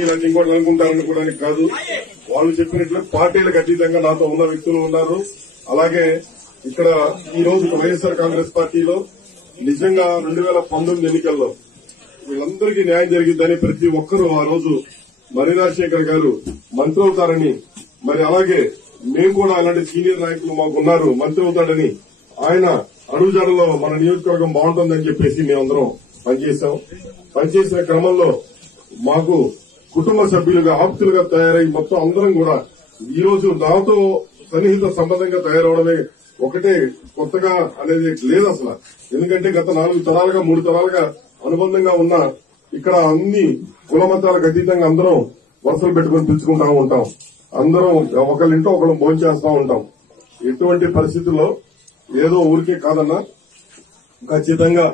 ఇలాంటి ఇంకోటి అనుకుంటారనుకోవడానికి కాదు. వాళ్ళు చెప్పినట్లు పార్టీలకు అతీతంగా నాతో ఉన్న వ్యక్తులు ఉన్నారు. అలాగే ఇక్కడ ఈ రోజు వైఎస్ఆర్ కాంగ్రెస్ పార్టీలో నిజంగా 2019 ఎన్నికల్లో వీళ్ళందరికీ న్యాయం జరిగిందని ప్రతి ఒక్కరూ ఆ రోజు మర్రి రాజశేఖర్ గారు మంత్రి అవుతారని, మరి అలాగే మేము కూడా అలాంటి సీనియర్ నాయకులు మాకున్నారు మంత్రి అవుతాడని, ఆయన అడుగుజాడలో మన నియోజకవర్గం బాగుంటుందని చెప్పేసి మేమందరం పనిచేశాం. పనిచేసిన క్రమంలో మాకు కుటుంబ సభ్యులుగా ఆప్తులుగా తయారై మొత్తం అందరం కూడా ఈ రోజు నాతో సన్నిహిత సంబంధంగా తయారవడమే ఒకటే కొత్తగా అనేది లేదు అసలు. ఎందుకంటే గత 4 తరాలుగా 3 తరాలుగా అనుబంధంగా ఉన్న ఇక్కడ అన్ని కుల మతాలకు అతీతంగా అందరం వరుసలు పెట్టుకుని పిలుచుకుంటా ఉంటాం. అందరం ఒకళ్ళింటో ఒకళ్ళు భోంచేస్తా ఉంటాం. ఎటువంటి పరిస్థితుల్లో ఏదో ఊరికే కాదన్నా, ఖచ్చితంగా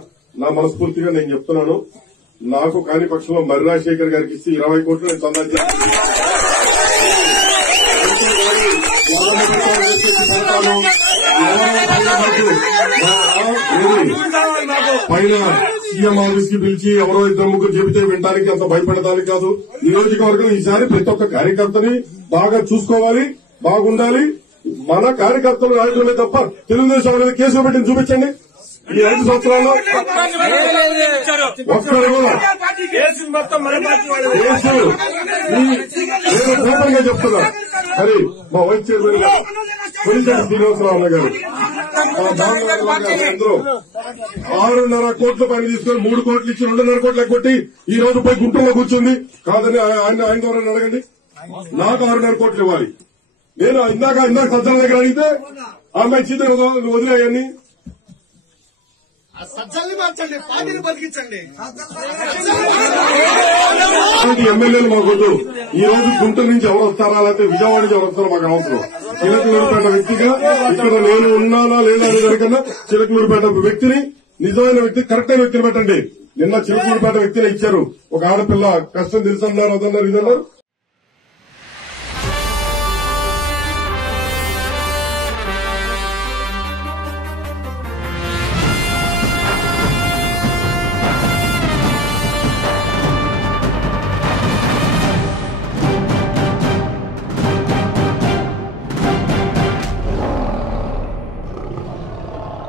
నా మనస్ఫూర్తిగా నేను చెప్తున్నాను, నాకు కాని పక్షంలో మర్రి రాజశేఖర్ గారికి ఇచ్చి 20 కోట్లు నేను చందా పైన సీఎం ఆఫీస్ కి పిలిచి ఎవరో 2-3 చెబితే వినడానికి అంత భయపడడానికి కాదు. నియోజకవర్గం ఈసారి ప్రతి ఒక్క కార్యకర్తని బాగా చూసుకోవాలి, బాగుండాలి. మన కార్యకర్తలు నాయకులే తప్ప తెలుగుదేశం అనేది కేసులు పెట్టింది చూపించండి. ఈ 5 సంవత్సరాల్లో ఒక్కరు కూడా నేను ఓపెన్ గా చెప్తున్నా. మరి మా వైస్ చైర్మన్ కొలిశెట్టి శ్రీనివాసరావు గారు అందరూ 6.5 కోట్ల పైన తీసుకొని 3 కోట్లు ఇచ్చి 2.5 కోట్లు కొట్టి ఈ రోజు పోయి గుంటూరులో కూర్చుంది. కాదని ఆయన ద్వారా అడగండి. నాకు 6.5 కోట్లు ఇవ్వాలి. నేను ఇందాక సజ్జల దగ్గర అడిగితే ఆమె చిత్ర వదిలేయని ఎమ్మెల్యేలు మాకొద్దు. ఈ రోజు గుంటూరు నుంచి ఎవరు వస్తారా, లేకపోతే విజయవాడ నుంచి ఎవరు వస్తారో మాకు అవసరం. చిలకలూరుపేట వ్యక్తిగా ఇక్కడ నేను ఉన్నానా లేదా అనే దానికన్నా చిలకలూరుపేట వ్యక్తిని, నిజమైన వ్యక్తి, కరెక్ట్ అయిన వ్యక్తిని పెట్టండి. నిన్న చిలకలూరుపేట వ్యక్తిని ఇచ్చారు. ఒక ఆడపిల్ల కష్టం తెలుసన్నారు, అదన్నారు, ఇదన్నారు.